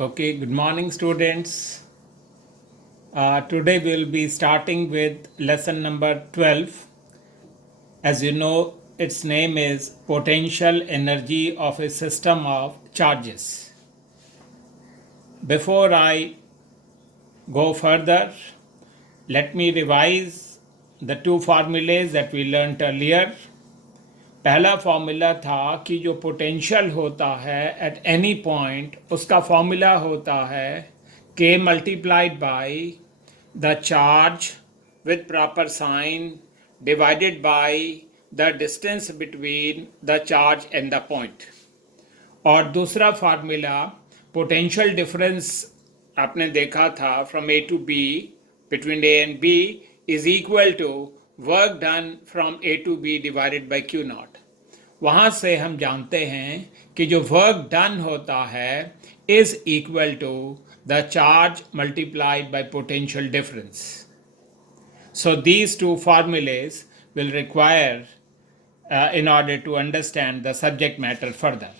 Okay, good morning, students. Today we'll be starting with lesson number 12. As you know, its name is Potential Energy of a System of Charges. Before I go further, let me revise the two formulas that we learned earlier. पहला formula था कि जो potential होता है at any point उसका formula होता है k multiplied by the charge with proper sign divided by the distance between the charge and the point. और दूसरा फार्मूला पोटेंशियल डिफरेंस आपने देखा था from A to B between A and B is equal to work done from A to B divided by Q naught. वहाँ से हम जानते हैं कि जो वर्क डन होता है is equal to the charge multiplied by potential difference. So these two formulas will require in order to understand the subject matter further.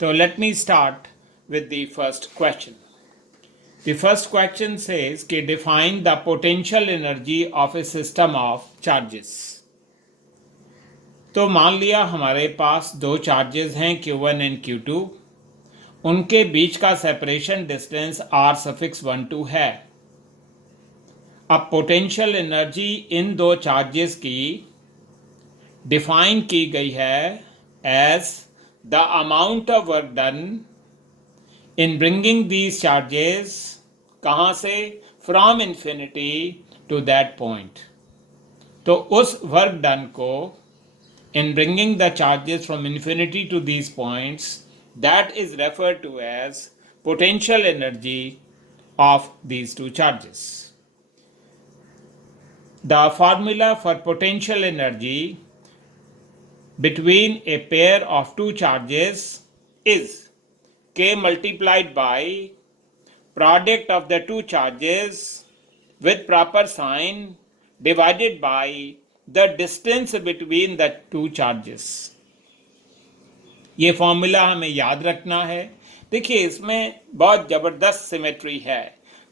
So let me start with the first question. The first question says कि define the potential energy of a system of charges. तो मान लिया हमारे पास दो charges हैं Q1 and Q2. उनके बीच का सेपरेशन डिस्टेंस R⁻12 है. अब पोटेंशियल एनर्जी इन दो चार्जेस की डिफाइन की गई है as the amount of work done in bringing these charges कहाँ से from infinity to that point. तो उस वर्क डन को in bringing the charges from infinity to these points that is referred to as potential energy of these two charges. The formula for potential energy between a pair of two charges is k multiplied by product of the two charges with proper sign divided by the distance between the two charges. ये formula हमें याद रखना है. देखिए इसमें बहुत ज़बरदस्त symmetry है.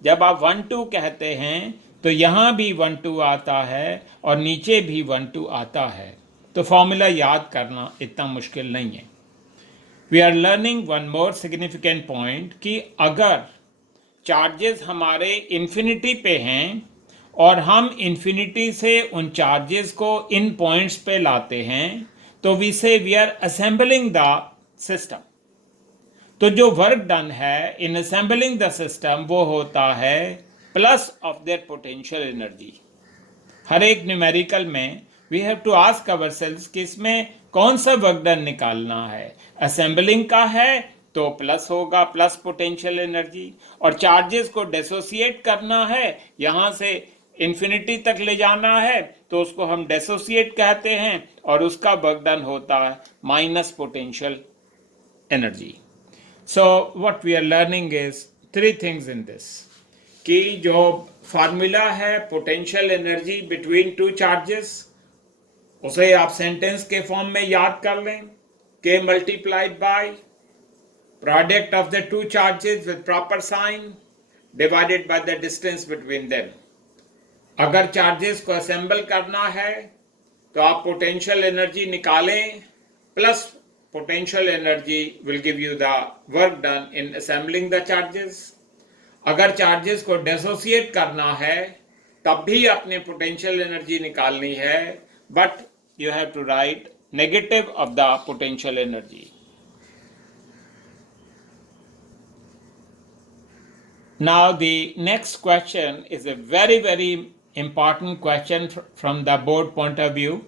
जब आप 1-2 कहते हैं तो यहाँ भी 1-2 आता है और नीचे भी 1-2 आता है. तो फॉर्मूला याद करना इतना मुश्किल नहीं है. We are learning one more significant point कि अगर चार्जेस हमारे इन्फिनिटी पे हैं और हम इन्फिनिटी से उन चार्जेस को इन पॉइंट्स पे लाते हैं तो we say we are assembling the system. तो जो वर्क डन है इन असेंबलिंग द सिस्टम वो होता है plus of their potential energy. हर एक न्यूमेरिकल में we have to ask ourselves कि इसमें कौन सा वर्क डन निकालना है. असेंबलिंग का है तो प्लस होगा, प्लस पोटेंशियल एनर्जी. और चार्जेस को डिसोसिएट करना है, यहाँ से इन्फिनिटी तक ले जाना है तो उसको हम डिसोसिएट कहते हैं और उसका वर्क डन होता है minus potential energy. So what we are learning is three things in this. कि जो फार्मूला है potential energy between two charges उसे आप सेंटेंस के फॉर्म में याद कर लें. k multiplied by product of the two charges with proper sign divided by the distance between them. अगर चार्जेस को असेंबल करना है तो आप पोटेंशियल एनर्जी निकालें plus potential energy will give you the work done in assembling the charges. अगर charges को dissociate करना है तब भी अपने पोटेंशियल एनर्जी निकालनी है, but you have to write negative of the potential energy. Now the next question is a very very important question from the board point of view.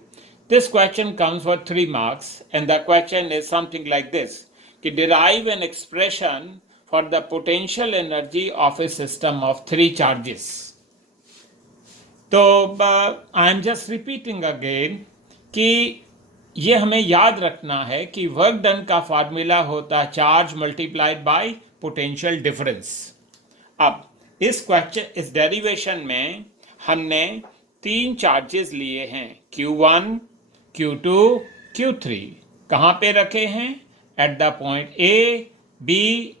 This question comes for 3 marks and the question is something like this कि derive an expression for the potential energy of a system of 3 charges. तो I am just repeating again कि ये हमें याद रखना है कि work done का फार्मूला होता है charge multiplied by potential difference. अब इस डेरिवेशन में हमने 3 चार्जेस लिए हैं Q1, Q2, Q3. कहाँ पे रखे हैं? Eight the point A, B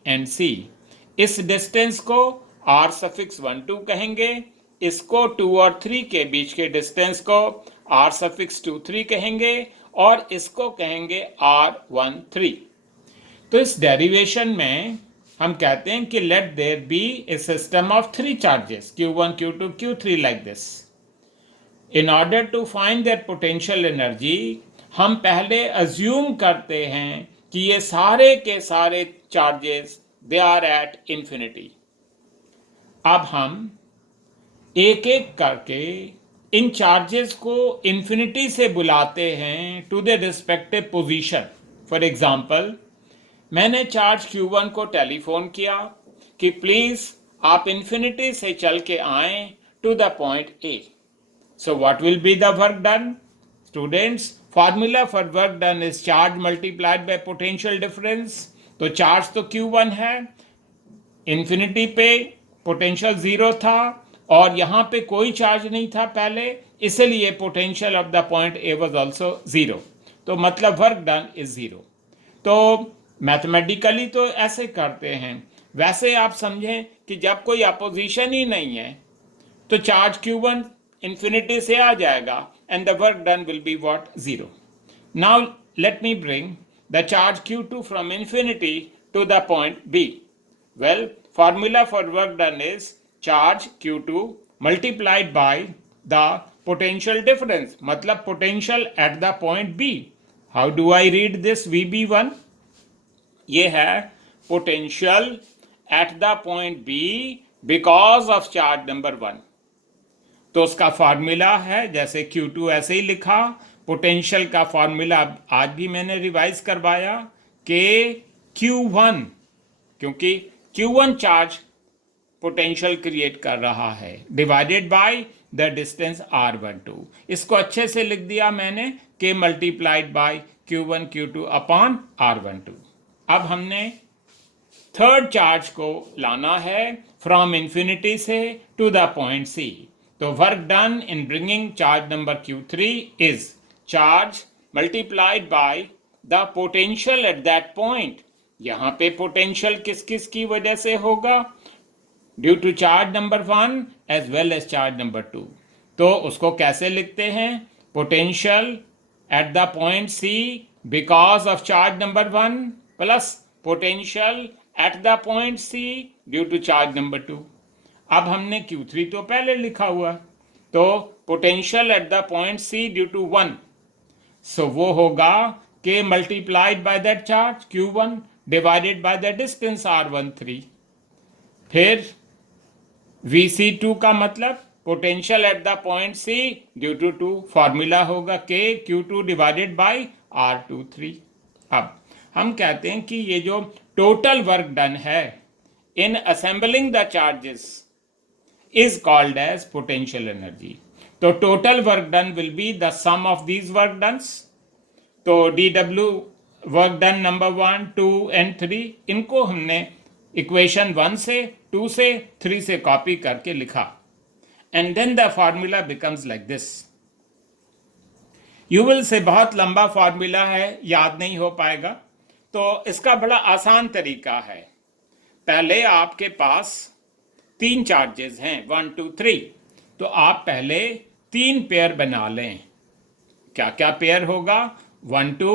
and C. इस डिस्टेंस को r सफिक्स 1 2 कहेंगे, इसको 2 और 3 के बीच के डिस्टेंस को r सफिक्स 2 3 कहेंगे और इसको कहेंगे r1 3। तो इस डेरिवेशन में हम कहते हैं कि let there be a system of 3 charges q1 q2 q3 like this. In order to find their potential energy हम पहले अज्यूम करते हैं कि ये सारे के सारे charges they are at infinity. अब हम एक एक करके इन चार्जेस को इंफिनिटी से बुलाते हैं to the respective position. For example, मैंने चार्ज Q1 को टेलीफोन किया कि प्लीज आप इंफिनिटी से चल के आए to the point A। So what will be the work done? Students, formula for work done is charge multiplied by potential difference। तो चार्ज तो Q1 है, इंफिनिटी पे पोटेंशियल 0 था और यहाँ पे कोई चार्ज नहीं था पहले, इसलिए potential of the point A was also 0। तो मतलब वर्क डन इज 0। तो मैथमेटिकली तो ऐसे करते हैं, वैसे आप समझें कि जब कोई अपोजिशन ही नहीं है तो चार्ज Q1 इंफिनिटी से आ जाएगा and the work done will be what 0। Now let me bring the charge Q2 from infinity to the point B। Well, formula for work done is charge Q2 multiplied by the potential difference, मतलब potential at the point B। How do I read this VB1? ये है potential at the point B because of charge number 1। तो उसका formula है जैसे Q2 ऐसे ही लिखा, potential का फॉर्मूला आज भी मैंने रिवाइज करवाया कि Q1, क्योंकि Q1 चार्ज पोटेंशियल क्रिएट कर रहा है, divided by the distance R12। इसको अच्छे से लिख दिया मैंने K multiplied bye Q1 Q2 upon R12। अब हमने थर्ड चार्ज को लाना है फ्रॉम इंफिनिटी से टू द पॉइंट C। तो work done in bringing charge number Q3 is charge multiplied by the potential at that point. यहां पे potential किस किस की वजह से होगा? Due to charge number 1 as well as charge number 2। तो उसको कैसे लिखते हैं? Potential at the point C because of charge number 1 plus potential at the point C due to charge number 2। अब हमने Q3 तो पहले लिखा हुआ, तो potential at the point C due to 1, so वो होगा K multiplied by that charge Q1 divided by the distance R13। फिर VC2 का मतलब potential at the point C due to 2, formula होगा K Q2 divided by R23। अब हम कहते हैं कि ये जो टोटल वर्क डन है in assembling the charges is called as potential energy। तो total work done will be the sum of these work dones। तो dW work done number 1 2 and 3 इनको हमने इक्वेशन 1 से 2 से 3 से कॉपी करके लिखा and then the formula becomes like this। You will say बहुत लंबा फॉर्मूला है, याद नहीं हो पाएगा। तो इसका बड़ा आसान तरीका है, पहले आपके पास 3 चार्जेस हैं 1 2 3, तो आप पहले 3 पेयर बना लें। क्या क्या पेयर होगा? 1 2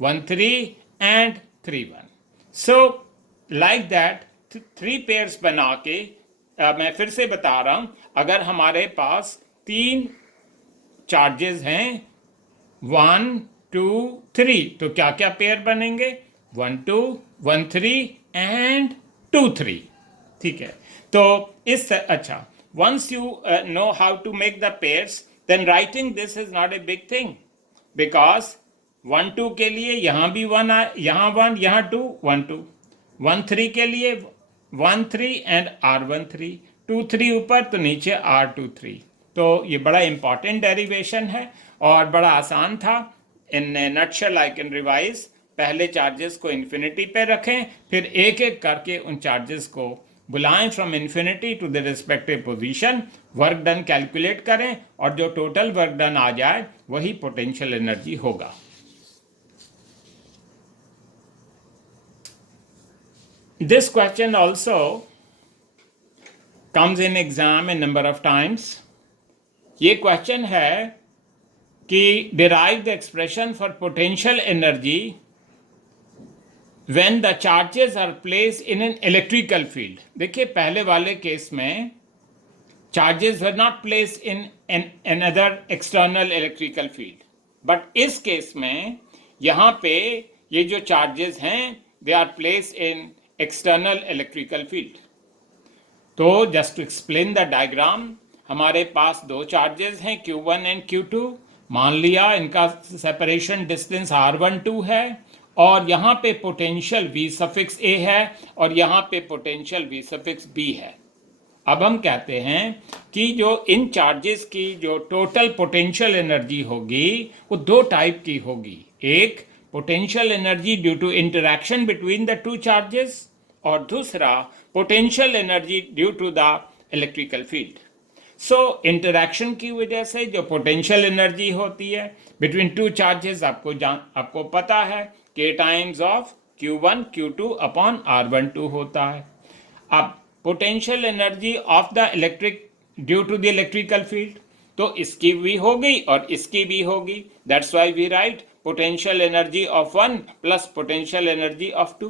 1 3 and 3 1। So like that 3 pairs बना के मैं फिर से बता रहा हूं, अगर हमारे पास 3 चार्जेस हैं 1 2 3, तो क्या क्या पेयर बनेंगे? 1 2 1 3 एंड 2 3। ठीक है, तो इस अच्छा, once you know how to make the pairs, then writing this is not a big thing because 1 2 के लिए यहाँ भी 1, यहाँ 1, यहाँ 2 1 2, 1 3 के लिए 1 3 एंड R13, 2 3 ऊपर तो नीचे R23। तो ये बड़ा इंपॉर्टेंट डेरिवेशन है और बड़ा आसान था। In nutshell I can revise, पहले चार्जेस को इन्फिनिटी पे रखें, फिर एक एक करके उन चार्जेस को बुलाएं from infinity to the respective position, work done calculate करें और जो टोटल वर्क डन आ जाए वही पोटेंशियल एनर्जी होगा। This question also comes in exam a number of times. ये क्वेश्चन है कि derive the expression for potential energy when the charges are placed in an electrical field. देखिए पहले वाले केस में charges were not placed in another external electrical field, but इस case में यहाँ पे ये जो charges हैं they are placed in external electrical field. तो just to explain the diagram, हमारे पास दो चार्जेस हैं Q1 एंड Q2. मान लिया इनका सेपरेशन डिस्टेंस R12 है और यहाँ पे पोटेंशियल V सफिक्स A है और यहाँ पे पोटेंशियल V सफिक्स B है. अब हम कहते हैं कि जो इन चार्जेस की जो टोटल पोटेंशियल एनर्जी होगी वो दो टाइप की होगी. एक potential energy due to interaction between the two charges और दूसरा potential energy due to the electrical field. So interaction की वजह से जो पोटेंशियल एनर्जी होती है बिटवीन टू चार्जेस आपको पता है k times of Q1 Q2 upon R12 होता है. अब potential energy of the electric due to the electrical field, तो इसकी भी होगी और इसकी भी होगी. That's why we write potential energy of one plus potential energy of two.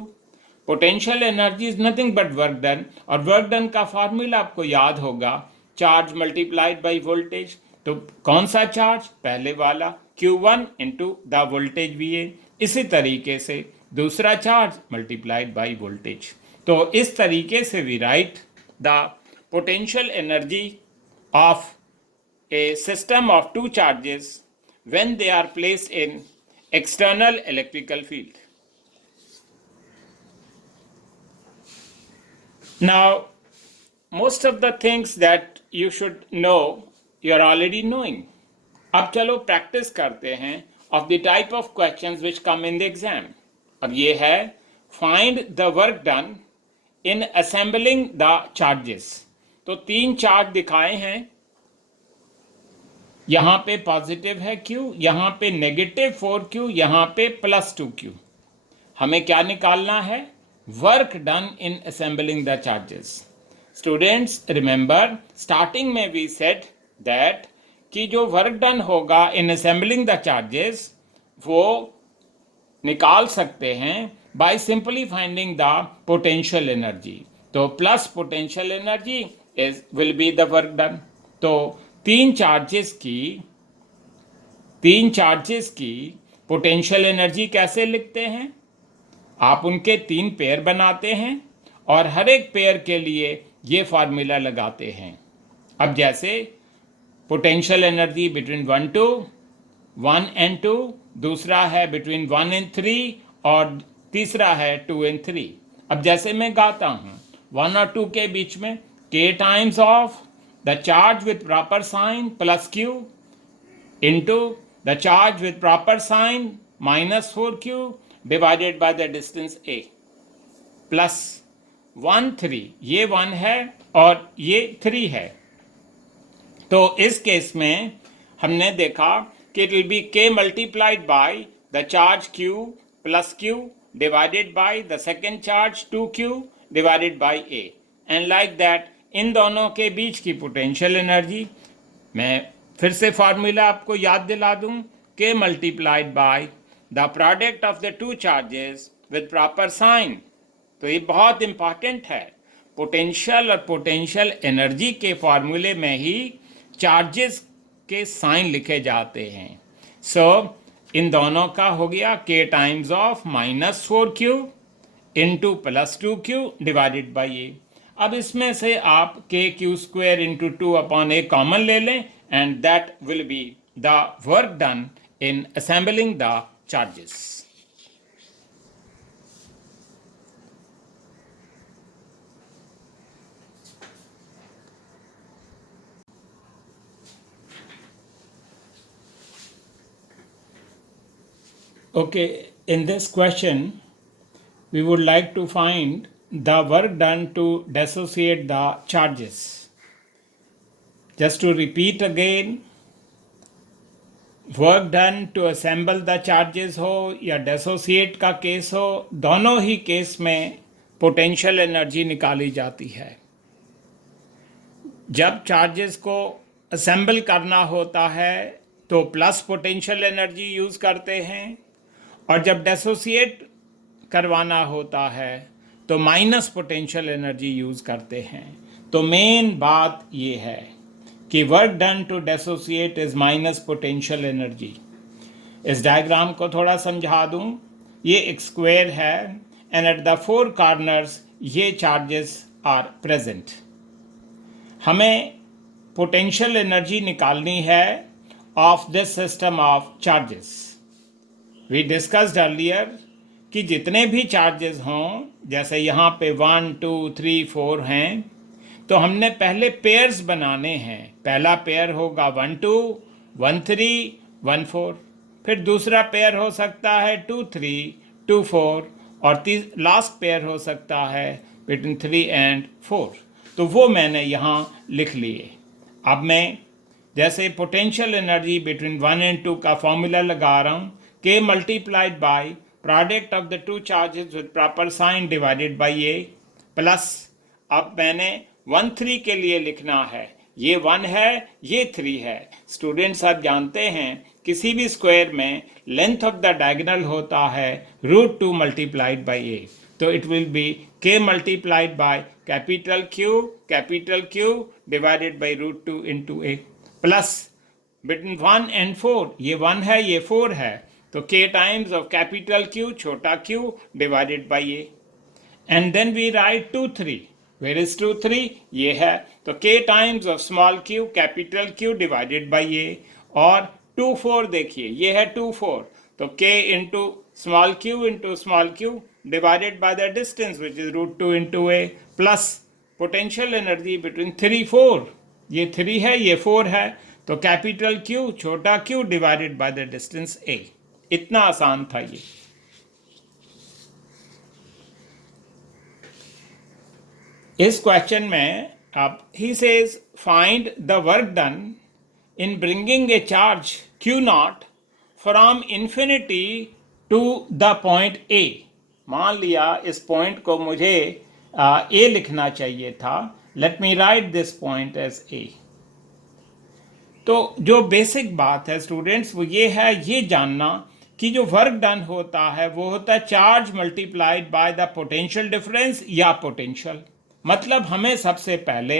Potential energy is nothing but work done, और वर्क डन का फार्मूला आपको याद होगा चार्ज मल्टीप्लाइड बाय वोल्टेज. तो कौन सा चार्ज? पहले वाला Q1 into the voltage VA. इसी तरीके से दूसरा चार्ज मल्टीप्लाइड बाय वोल्टेज. तो इस तरीके से we write the potential energy of a system of two charges when they are placed in external electrical field. Now, most of the things that you should know, you are already knowing. अब चलो practice करते हैं of the type of questions which come in the exam. अब ये है find the work done in assembling the charges. तो तीन charge दिखाए हैं, यहाँ पे पॉजिटिव है Q, यहाँ पे नेगेटिव 4Q, यहाँ पे प्लस 2Q. हमें क्या निकालना है? Work done in assembling the charges. Students remember starting में वी सेड दैट कि जो वर्क डन होगा इन असेंबलिंग द चार्जेस वो निकाल सकते हैं by simply finding the potential energy. तो plus potential energy is will be the work done. तो तीन चार्जेस की पोटेंशियल एनर्जी कैसे लिखते हैं? आप उनके तीन पेयर बनाते हैं और हर एक पेयर के लिए ये फार्मूला लगाते हैं. अब जैसे पोटेंशियल एनर्जी बिटवीन 1 एंड 2, दूसरा है बिटवीन 1 एंड 3 और तीसरा है 2 एंड 3. अब जैसे मैं गाता हूँ 1 और 2 के बीच में k times of the charge with proper sign plus Q into the charge with proper sign minus 4Q divided by the distance A plus 1 3. ये 1 है और ये 3 है. तो इस केस में हमने देखा कि it will be K multiplied by the charge Q plus Q divided by the second charge 2Q divided by A. And like that in दोनों के बीच की पोटेंशियल एनर्जी, मैं फिर से फार्मूला आपको याद दिला दूं, K multiplied by the product of the two charges with proper sign. तो ये बहुत इंपॉर्टेंट है. पोटेंशियल और पोटेंशियल एनर्जी के फॉर्मूले में ही चार्जेस के साइन लिखे जाते हैं. सो इन दोनों का हो गया K times of minus 4Q into plus 2Q divided by A. अब इसमें से आप KQ square into 2 upon A common ले लें and that will be the work done in assembling the charges. Okay, in this question, we would like to find the work done to dissociate the charges. Just to repeat again, work done to assemble the charges हो या dissociate का case हो, दोनों ही case में potential energy निकाली जाती है। जब चार्जेस को असेंबल करना होता है तो प्लस पोटेंशियल एनर्जी यूज़ करते हैं, और जब डिसोसिएट करवाना होता है तो माइनस पोटेंशियल एनर्जी यूज़ करते हैं। तो मेन बात ये है कि work done to dissociate is minus potential energy. इस डायग्राम को थोड़ा समझा दूं। ये एक स्क्वायर है and at the four corners ये चार्जेस आर प्रेजेंट। हमें पोटेंशियल एनर्जी निकालनी है of this system of charges. We discussed earlier कि जितने भी चार्जेस हों, जैसे यहाँ पे 1 2 3 4 हैं, तो हमने पहले पेयर्स बनाने हैं। पहला पेयर होगा 1 2 1 3 1 4, फिर दूसरा पेयर हो सकता है 2 3 2 4, और लास्ट पेयर हो सकता है बिटवीन 3 एंड 4। तो वो मैंने यहाँ लिख लिए। अब मैं जैसे पोटेंशियल एनर्जी बिटवीन 1 एंड 2 का फॉर्मूला लगा रहा हूँ, K multiplied by product of the two charges with proper sign divided by A, plus अब मैंने 1 3 के लिए लिखना है, ये 1 है ये 3 है। स्टूडेंट्स आप जानते हैं किसी भी स्क्वायर में लेंथ ऑफ द डायगोनल होता है √2 मल्टीप्लाइड बाई A, तो it will be K multiplied by capital Q divided by √2 into A, plus between 1 and 4 ये 1 है ये 4 है, तो K times of capital Q छोटा q divided by A, and then we write 2 3। Where is 2 3? ये है, तो K times of small q capital Q divided by A, और 2 4 देखिए ये है 2 4, तो K into small q divided by the distance which is √2 into A, plus potential energy between 3 4, ये 3 है ये 4 है, तो कैपिटल Q छोटा q divided by the distance A। इतना आसान था ये। इस क्वेश्चन में अब he says find the work done in bringing a charge Q0 from infinity to the point A। मान लिया इस पॉइंट को मुझे A लिखना चाहिए था। Let me write this point as A। तो जो बेसिक बात है स्टूडेंट्स वो ये है, ये जानना कि जो वर्क डन होता है वो होता है charge multiplied by the potential difference या पोटेंशियल। मतलब हमें सबसे पहले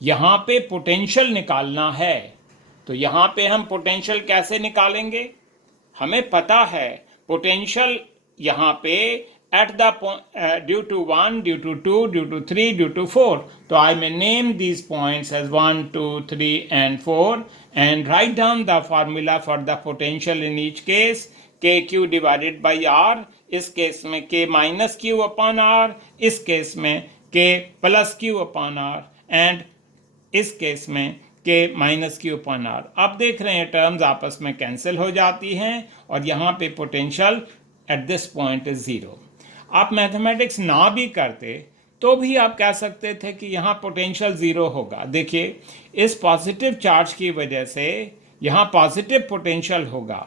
यहाँ पे पोटेंशियल निकालना है। तो यहाँ पे हम पोटेंशियल कैसे निकालेंगे? हमें पता है पोटेंशियल यहाँ पे at the due to 1, due to 2, due to 3, due to 4. So I may name these points as 1, 2, 3 and 4 and write down the formula for the potential in each case. KQ divided by R, इस case में K minus Q upon R, इस case में K plus Q upon R and इस case में K minus Q upon R। अब देख रहे हैं टर्म्स आपस में कैंसिल हो जाती हैं और यहाँ पे potential at this point is 0। आप मैथमेटिक्स ना भी करते तो भी आप कह सकते थे कि यहाँ पोटेंशियल 0 होगा। देखिए इस पॉजिटिव चार्ज की वजह से यहाँ पॉजिटिव पोटेंशियल होगा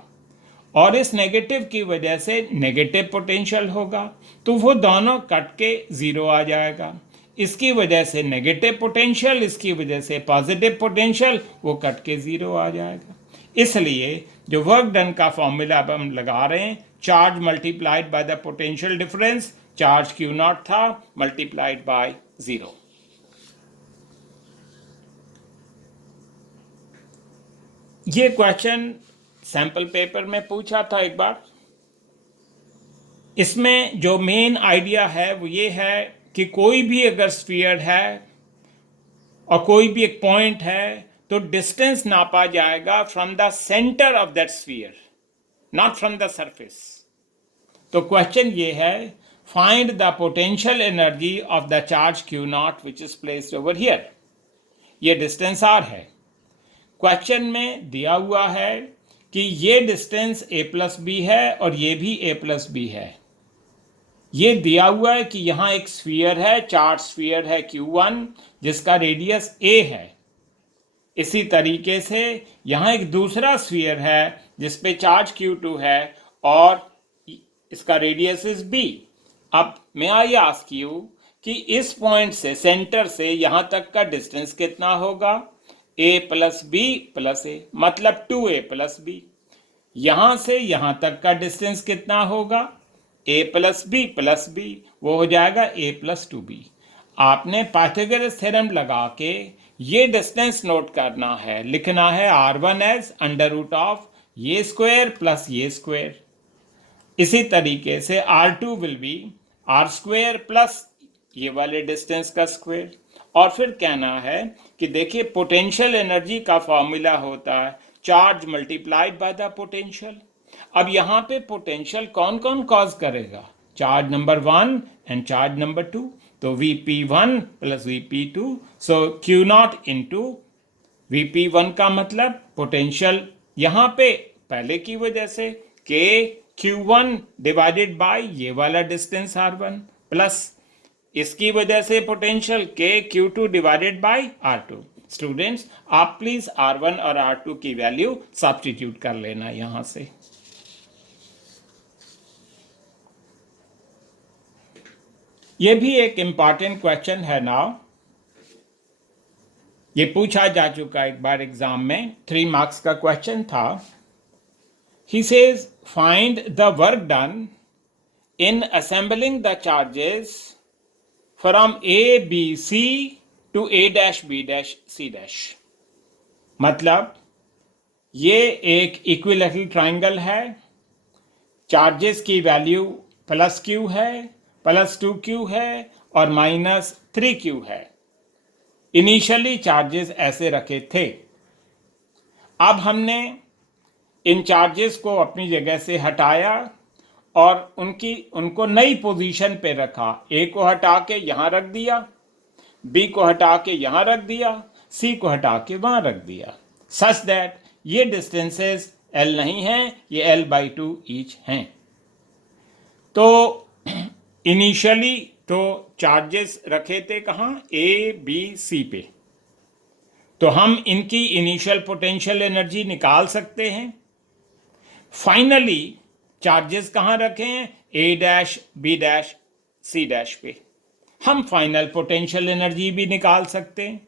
और इस नेगेटिव की वजह से नेगेटिव पोटेंशियल होगा, तो वो दोनों कट के 0 आ जाएगा। इसकी वजह से नेगेटिव पोटेंशियल, इसकी वजह से पॉजिटिव पोटेंशियल, वो कट के 0 आ जाएगा। इसलिए जो वर्क डन का फॉर्मूला अब हम लगा रहे हैं, charge multiplied by the potential difference, charge Q0 था मल्टीप्लाइड बाय 0। ये क्वेश्चन सैंपल पेपर में पूछा था एक बार। इसमें जो मेन आइडिया है वो ये है कि कोई भी अगर स्फीयर है और कोई भी एक पॉइंट है तो डिस्टेंस नापा जाएगा from the centre of that sphere, not from the surface. तो क्वेश्चन ये है, find the potential energy of the charge Q0 which is placed over here. ये डिस्टेंस R है। क्वेश्चन में दिया हुआ है कि ये डिस्टेंस A+B है और ये भी A+B है। ये दिया हुआ है कि यहाँ एक स्फीयर है, चार्ज स्फीयर है Q1 जिसका रेडियस A है। इसी तरीके से यहाँ एक दूसरा स्फीयर है जिस पे चार्ज Q2 है और इसका रेडियस इज B। अब मैं आई आस्क यू कि इस पॉइंट से, सेंटर से यहां तक का डिस्टेंस कितना होगा, a प्लस बी प्लस ए, मतलब 2a प्लस बी। यहां से यहां तक का डिस्टेंस कितना होगा, a प्लस बी, वो हो जाएगा a प्लस 2b। आपने पाइथागोरस थ्योरम लगा के ये डिस्टेंस नोट करना है, लिखना है r1 as under root of ये स्क्वायर प्लस ये स्क्वायर। इसी तरीके से r2 will be R square plus ये वाले डिस्टेंस का स्क्वायर। और फिर कहना है कि देखिए पोटेंशियल एनर्जी का फॉर्मूला होता है charge multiplied by the potential. अब यहाँ पे पोटेंशियल कौन कौन कॉज करेगा, charge number 1 and charge number 2, तो Vp1 प्लस Vp2, सो Q0 इंटू Vp1 का मतलब पोटेंशियल यहाँ पे पहले की वजह से K Q1 डिवाइडेड बाय ये वाला डिस्टेंस R1 प्लस इसकी वजह से potential K Q2 divided bye R2। Students आप प्लीज R1 और R2 की वैल्यू सब्स्टिट्यूट कर लेना यहां से। ये भी एक इंपॉर्टेंट क्वेश्चन है नाउ, ये पूछा जा चुका एक बार एग्जाम में, 3 मार्क्स का क्वेश्चन था। He says find the work done in assembling the charges from A B C to A dash B dash C dash. मतलब ये एक इक्विलैटरल ट्राइंगल है, चार्जेस की वैल्यू प्लस क्यू है, प्लस 2q है और माइनस 3q है। Initially charges ऐसे रखे थे। अब हमने इन चार्जेस को अपनी जगह से हटाया और उनको नई पोजीशन पे रखा। ए को हटा के यहां रख दिया, बी को हटा के यहां रख दिया, सी को हटा के वहां रख दिया, सच दैट ये डिस्टेंसेस l नहीं हैं, ये l/2 ईच हैं। तो इनिशियली तो चार्जेस रखे थे कहाँ, ए बी सी पे, तो हम इनकी इनिशियल पोटेंशियल एनर्जी निकाल सकते हैं। फाइनली चार्जेस कहाँ रखे हैं, A dash B dash C dash पे, हम फाइनल पोटेंशियल एनर्जी भी निकाल सकते हैं।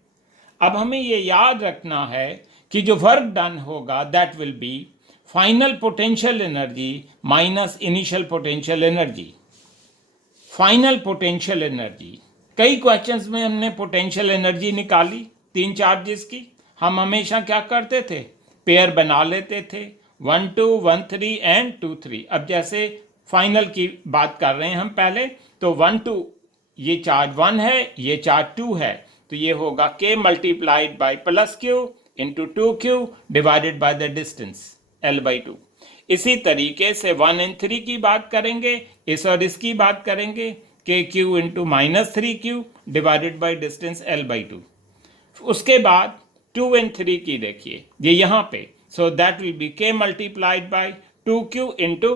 अब हमें ये याद रखना है कि जो वर्क डन होगा that will B final potential energy minus initial potential energy. Final potential energy, कई क्वेश्चंस में हमने पोटेंशियल एनर्जी निकाली 3 चार्जेस की। हम हमेशा क्या करते थे, पेयर बना लेते थे, 1 2 1 3 एंड 2 3। अब जैसे फाइनल की बात कर रहे हैं हम पहले, तो 1 2 ये चार्ज 1 है, ये चार्ज 2 है, तो ये होगा K multiplied bye plus Q into 2Q divided by the distance L/2। इसी तरीके से 1 and 3 की बात करेंगे, इस और इसकी बात करेंगे, KQ into minus 3Q divided by distance L/2। उसके बाद 2 and 3 की देखिए, ये यहाँ पे, so that will be K multiplied bye 2Q into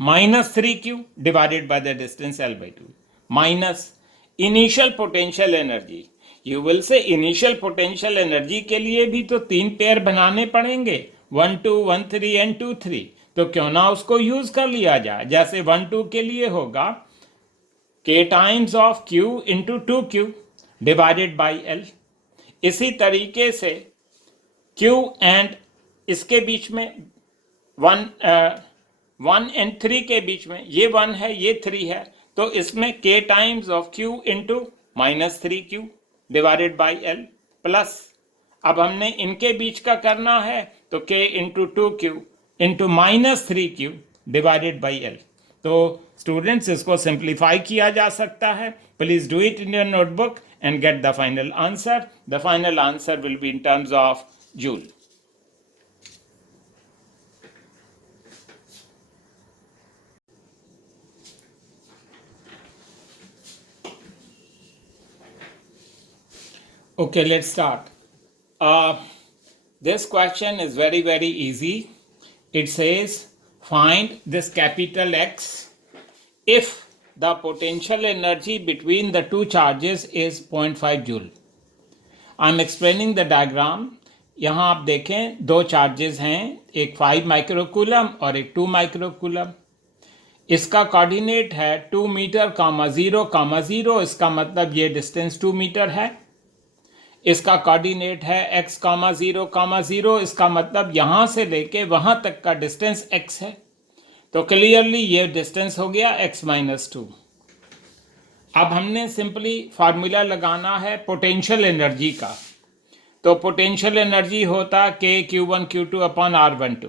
minus 3Q divided by the distance L/2 minus initial potential energy. You will say initial potential energy के लिए भी तो 3 पेयर बनाने पड़ेंगे, 1 2 1 3 एंड 2 3, तो क्यों ना उसको यूज कर लिया जाए। जैसे 1 2 के लिए होगा K times of Q into 2Q divided by L। इसी तरीके से Q एंड इसके बीच में 1 एंड 3 के बीच में, ये 1 है ये 3 है, तो इसमें K times of Q into minus 3Q divided by L plus, अब हमने इनके बीच का करना है तो K into 2Q into minus 3Q divided by L। तो स्टूडेंट्स इसको सिंप्लीफाई किया जा सकता है। Please do it in your notebook and get the final answer. The final answer will be in terms of joule. Okay, let's start. This question is very, very easy. It says, find this capital X if the potential energy between the two charges is 0.5 joule. I am explaining the diagram. यहाँ आप देखें 2 charges हैं, एक 5 microcoulomb और एक 2 microcoulomb. इसका coordinate है 2 metre कामा 0 कामा 0, इसका मतलब ये डिस्टेंस 2 मीटर है। इसका कोऑर्डिनेट है x कामा 0 कामा 0, इसका मतलब यहां से लेके वहां तक का डिस्टेंस x है। तो क्लियरली ये डिस्टेंस हो गया x माइनस 2। अब हमने सिंपली फार्मूला लगाना है पोटेंशियल एनर्जी का। तो पोटेंशियल एनर्जी होता k q1 q2 upon r12,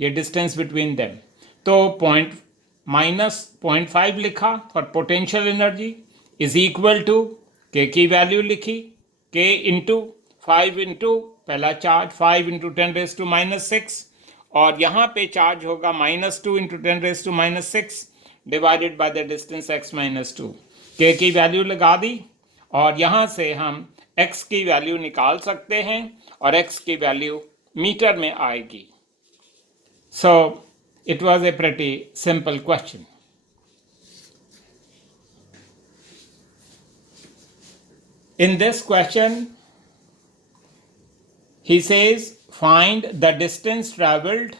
ये डिस्टेंस बिटवीन देम। तो -0.5 लिखा for potential energy is equal to k की वैल्यू लिखी, k इंटू 5 इंटू पहला चार्ज 5 इंटू 10⁻⁻6, और यहाँ पे चार्ज होगा -2 into 10⁻⁻6 divided by the distance x minus 2। k की वैल्यू लगा दी और यहाँ से हम x की वैल्यू निकाल सकते हैं और x की वैल्यू मीटर में आएगी। So it was a pretty simple question. In this question, he says, find the distance traveled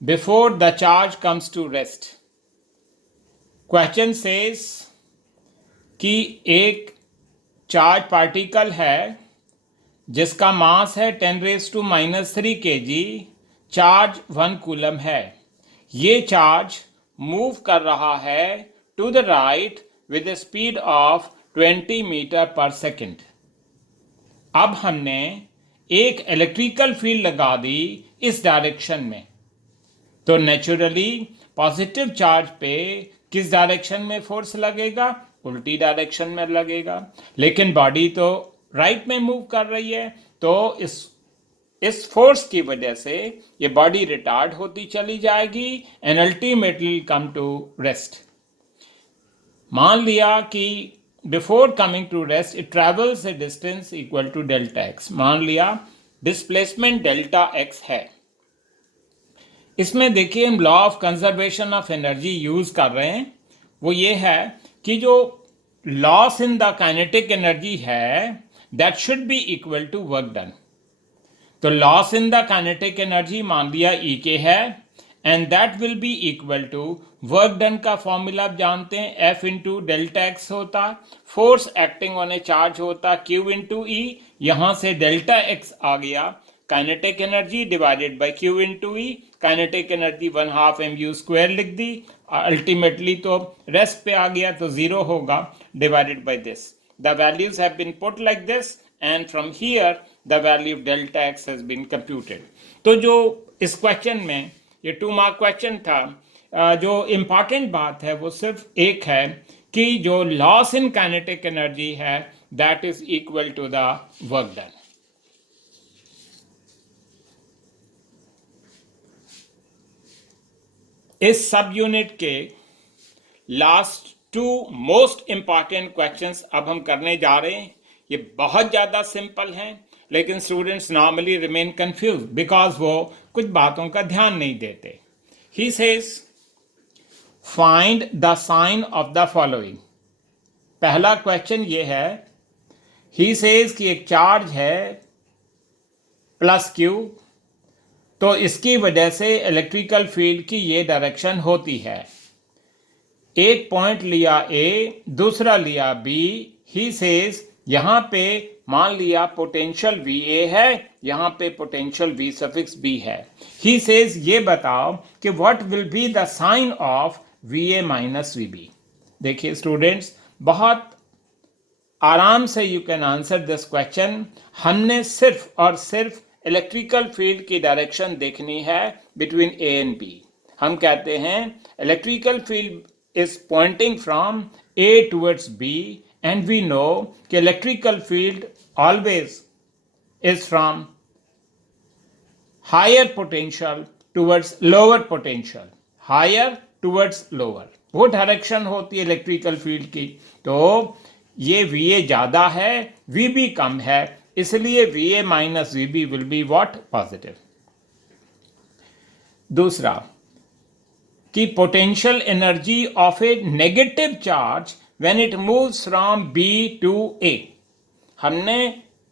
before the charge comes to rest. Question says कि एक चार्ज पार्टिकल है जिसका मास है 10⁻³ kg, चार्ज 1 कूलम है। ये charge move कर रहा है to the right with the speed of 20 metre पर सेकेंड। अब हमने एक इलेक्ट्रिकल फील्ड लगा दी इस डायरेक्शन में, तो नेचुरली पॉजिटिव चार्ज पे किस डायरेक्शन में फोर्स लगेगा? उल्टी डायरेक्शन में लगेगा। लेकिन बॉडी तो राइट में मूव कर रही है, तो इस फोर्स की वजह से ये बॉडी रिटार्ड होती चली जाएगी and ultimately come to rest. मान लिया कि before coming to rest it travels a distance equal to delta x. मान लिया डिस्प्लेसमेंट डेल्टा एक्स है। इसमें देखिए हम law of conservation of energy use कर रहे हैं। वो ये है कि जो loss in the kinetic energy है that should be equal to work done. तो loss in the kinetic energy मान लिया ई के है and that will be equal to work done का फॉर्मूला आप जानते हैं, एफ इंटू डेल्टा एक्स होता, force acting on a charge होता क्यू इंटू ई, यहां से डेल्टा एक्स आ गया kinetic energy divided by Q into E. Kinetic energy 1/2 mU² लिख दी, अल्टीमेटली तो रेस्ट पे आ गया तो 0 होगा divided by this. The values have been put like this and from here the value of delta X has been computed. तो जो इस question में ये 2 मार्क क्वेश्चन था, जो इम्पॉर्टेंट बात है वो सिर्फ एक है कि जो लॉस इन काइनेटिक एनर्जी है that is equal to the work done. इस सब यूनिट के लास्ट 2 मोस्ट इंपॉर्टेंट क्वेश्चंस अब हम करने जा रहे हैं। ये बहुत ज़्यादा सिंपल हैं, लेकिन students normally remain confused because वो कुछ बातों का ध्यान नहीं देते। He says find the sign of the following. पहला क्वेश्चन ये है, ही सेज कि एक चार्ज है +q, तो इसकी वजह से इलेक्ट्रिकल फील्ड की ये डायरेक्शन होती है। एक पॉइंट लिया A, दूसरा लिया B। ही सेज यहाँ पे मान लिया पोटेंशियल VA है, यहाँ पे पोटेंशियल V सफिक्स B है। ही सेज ये बताओ कि what will be the sign of VA minus VB। देखिए स्टूडेंट्स, बहुत आराम से you can answer this question. हमने सिर्फ और सिर्फ इलेक्ट्रिकल फील्ड की डायरेक्शन देखनी है बिटवीन A एंड B। हम कहते हैं electrical field is pointing from A towards B and we know कि electrical field always is from higher potential towards lower potential, higher towards lower, वो direction होती है इलेक्ट्रिकल फील्ड की। तो ये VA ज़्यादा है, VB कम है, इसलिए VA minus VB will be what? Positive. दूसरा कि potential energy of a negative charge when it moves from B to A। हमने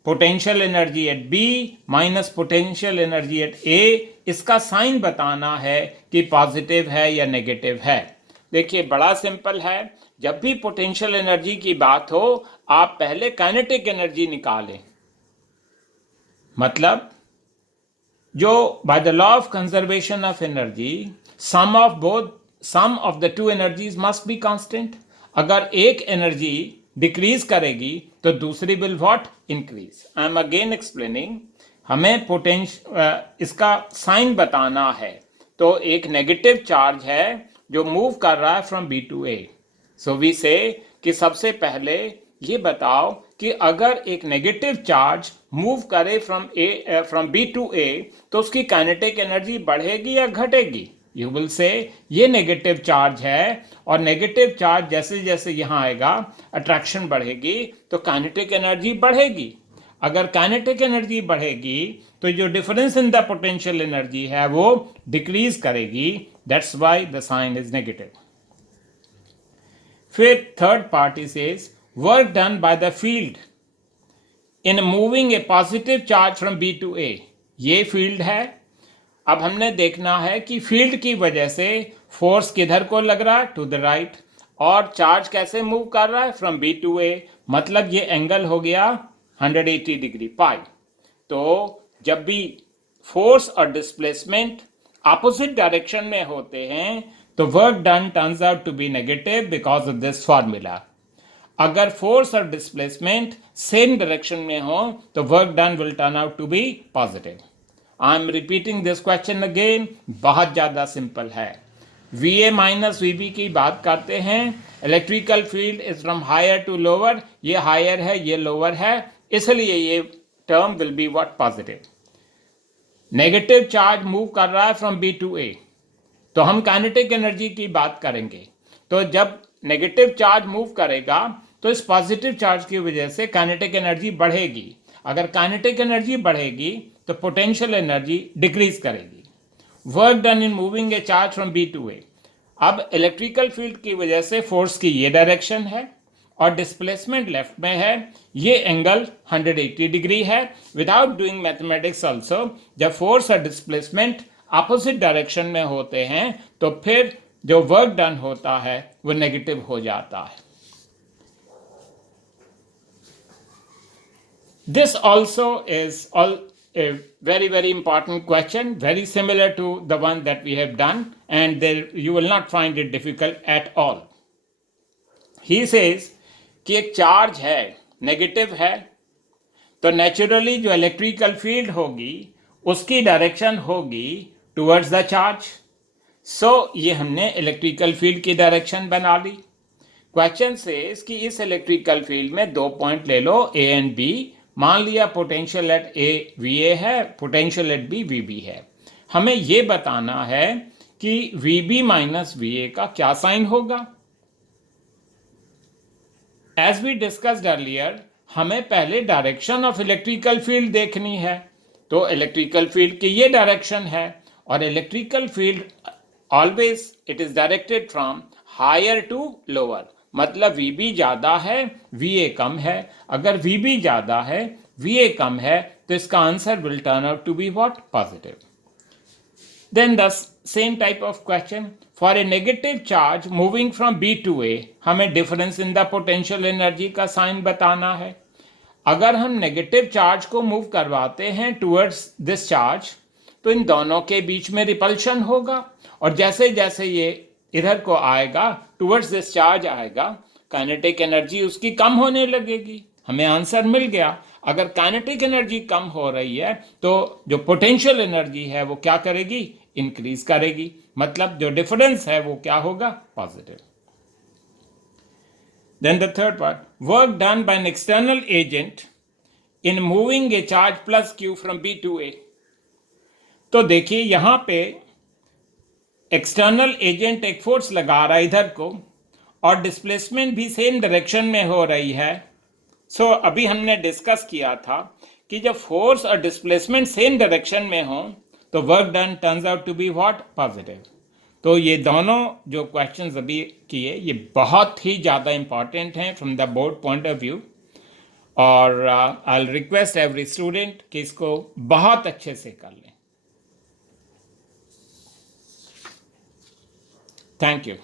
potential energy at B minus potential energy at A, इसका sign बताना है कि positive है या negative है। देखिए बड़ा सिंपल है, जब भी पोटेंशियल एनर्जी की बात हो आप पहले काइनेटिक एनर्जी निकालें। मतलब जो by the law of conservation of energy sum of the two energies must be constant. अगर एक एनर्जी डिक्रीज करेगी तो दूसरी will what increase. I am again explaining, हमें इसका साइन बताना है। तो एक नेगेटिव चार्ज है जो मूव कर रहा है from B to A. So we say कि सबसे पहले ये बताओ कि अगर एक नेगेटिव चार्ज मूव करे फ्रॉम बी टू ए तो उसकी काइनेटिक एनर्जी बढ़ेगी या घटेगी। यू विल से ये नेगेटिव चार्ज है और नेगेटिव चार्ज जैसे जैसे यहाँ आएगा अट्रैक्शन बढ़ेगी तो काइनेटिक एनर्जी बढ़ेगी। अगर काइनेटिक एनर्जी बढ़ेगी तो जो difference in the potential energy है वो डिक्रीज करेगी। That's why the sign is negative. फिर third part is work done by the field in moving a positive charge from B to A. ये field है। अब हमने देखना है कि फील्ड की वजह से फोर्स किधर को लग रहा है, टू द राइट, और चार्ज कैसे मूव कर रहा है फ्रॉम बी टू ए। मतलब ये एंगल हो गया 180 डिग्री पाई। तो जब भी फोर्स और डिस्प्लेसमेंट ऑपोजिट डायरेक्शन में होते हैं तो work done turns out to be negative because of this formula. अगर फोर्स और डिस्प्लेसमेंट सेम डायरेक्शन में हो तो work done will turn out to be positive. I am repeating this question again, बहुत ज्यादा सिंपल है। VA माइनस VB की बात करते हैं। Electrical field is from higher to lower, ये हायर है ये लोअर है, इसलिए ये term will be what, positive. Negative charge move कर रहा है फ्रॉम B टू A, तो हम काइनेटिक एनर्जी की बात करेंगे। तो जब नेगेटिव चार्ज मूव करेगा तो इस पॉजिटिव चार्ज की वजह से काइनेटिक एनर्जी बढ़ेगी। अगर काइनेटिक एनर्जी बढ़ेगी तो पोटेंशियल एनर्जी डिक्रीज करेगी। Work done in moving a charge from B to A. अब इलेक्ट्रिकल फील्ड की वजह से फोर्स की ये डायरेक्शन है और डिस्प्लेसमेंट लेफ्ट में है, ये एंगल 180 डिग्री है। विदाउट डूइंग मैथमेटिक्स ऑल्सो, जब फोर्स और डिस्प्लेसमेंट अपोजिट डायरेक्शन में होते हैं तो फिर जो वर्क डन होता है वो नेगेटिव हो जाता है। This also is a very important question, very similar to the one that we have done, and there you will not find it difficult at all. He says कि एक charge है, negative है, तो naturally जो electrical field होगी उसकी direction होगी towards the charge. सो ये हमने इलेक्ट्रिकल फील्ड की डायरेक्शन बना ली। क्वेश्चन से कि इस इलेक्ट्रिकल फील्ड में दो पॉइंट ले लो ए एंड बी। मान लिया पोटेंशियल एट ए VA है, पोटेंशियल एट बी VB है। हमें यह बताना है कि VB माइनस VA का क्या साइन होगा। एज वी डिस्कस्ड अर्लियर, हमें पहले डायरेक्शन ऑफ इलेक्ट्रिकल फील्ड देखनी है। तो इलेक्ट्रिकल फील्ड की ये डायरेक्शन है और electrical field always it is directed from higher to lower. मतलब VB ज्यादा है VA कम है। अगर VB ज्यादा है VA कम है तो इसका answer will turn out to be what, positive. Then the same type of question for a negative charge moving from B to A, हमें difference in the potential energy का sign बताना है। अगर हम नेगेटिव चार्ज को move करवाते हैं towards this charge तो इन दोनों के बीच में रिपल्शन होगा, और जैसे जैसे ये इधर को आएगा टुवर्ड्स दिस चार्ज आएगा, काइनेटिक एनर्जी उसकी कम होने लगेगी। हमें आंसर मिल गया। अगर काइनेटिक एनर्जी कम हो रही है तो जो पोटेंशियल एनर्जी है वो क्या करेगी, इंक्रीज करेगी। मतलब जो डिफरेंस है वो क्या होगा, positive. Then the third part, work done by an external agent in moving a charge plus Q from B to A। तो देखिए यहां पे एक्सटर्नल एजेंट एक फोर्स लगा रहा है इधर को और डिस्प्लेसमेंट भी सेम डायरेक्शन में हो रही है। सो अभी हमने डिस्कस किया था कि जब फोर्स और डिस्प्लेसमेंट सेम डायरेक्शन में हो तो work done turns out to be what, positive. तो ये दोनों जो क्वेश्चंस अभी किए ये बहुत ही ज़्यादा इंपॉर्टेंट हैं from the board point of view, और I will request every student कि इसको बहुत अच्छे से कर लें। Thank you.